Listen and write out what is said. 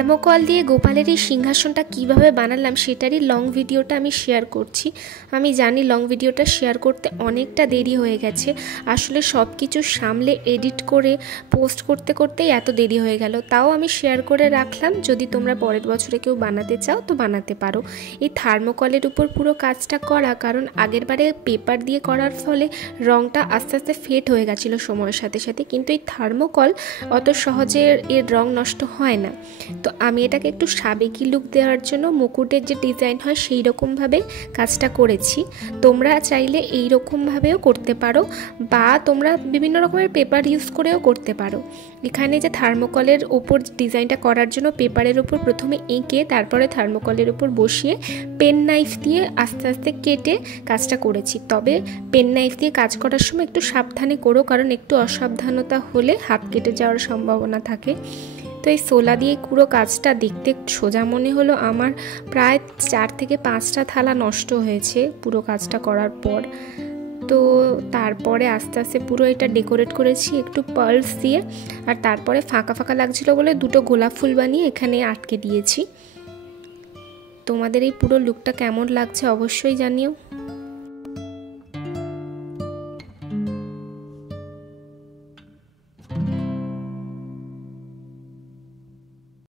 Thermocol দিয়ে গোপালের এই সিংহাসনটা কিভাবে বানালাম সেটারই লং ভিডিওটা আমি শেয়ার করছি। আমি জানি লং ভিডিওটা শেয়ার করতে অনেকটা দেরি হয়ে গেছে, আসলে সব কিছু সামলে এডিট করে পোস্ট করতে করতেই এত দেরি হয়ে গেল। তাও আমি শেয়ার করে রাখলাম, যদি তোমরা পরের বছরে কেউ বানাতে চাও তো বানাতে পারো। এই থার্মোকলের উপর পুরো কাজটা করা, কারণ আগের বারে পেপার দিয়ে করার ফলে রঙটা আস্তে আস্তে ফেড হয়ে গেছিলো সময়ের সাথে সাথে, কিন্তু এই থার্মোকল অত সহজে এর রং নষ্ট হয় না। তো আমি এটাকে একটু সাবেকি লুক দেওয়ার জন্য মুকুটের যে ডিজাইন হয় সেই রকমভাবে কাজটা করেছি। তোমরা চাইলে এই রকমভাবেও করতে পারো, বা তোমরা বিভিন্ন রকমের পেপার ইউজ করেও করতে পারো। এখানে যে থার্মোকলের ওপর ডিজাইনটা করার জন্য পেপারের ওপর প্রথমে এঁকে তারপরে থার্মোকলের ওপর বসিয়ে পেন নাইফ দিয়ে আস্তে আস্তে কেটে কাজটা করেছি। তবে পেন নাইফ দিয়ে কাজ করার সময় একটু সাবধানে করো, কারণ একটু অসাবধানতা হলে হাত কেটে যাওয়ার সম্ভাবনা থাকে। তো এই সোলা দিয়ে পুরো কাজটা দেখতে সোজা মনে হলো, আমার প্রায় 4 থেকে 5টা থালা নষ্ট হয়েছে পুরো কাজটা করার পর। তো তারপরে আস্তে আস্তে পুরো এটা ডেকোরেট করেছি একটু পার্লস দিয়ে, আর তারপরে ফাঁকা ফাঁকা লাগছিলো বলে 2টো গোলাপ ফুল বানিয়ে এখানে আটকে দিয়েছি। তোমাদের এই পুরো লুকটা কেমন লাগছে অবশ্যই জানিও।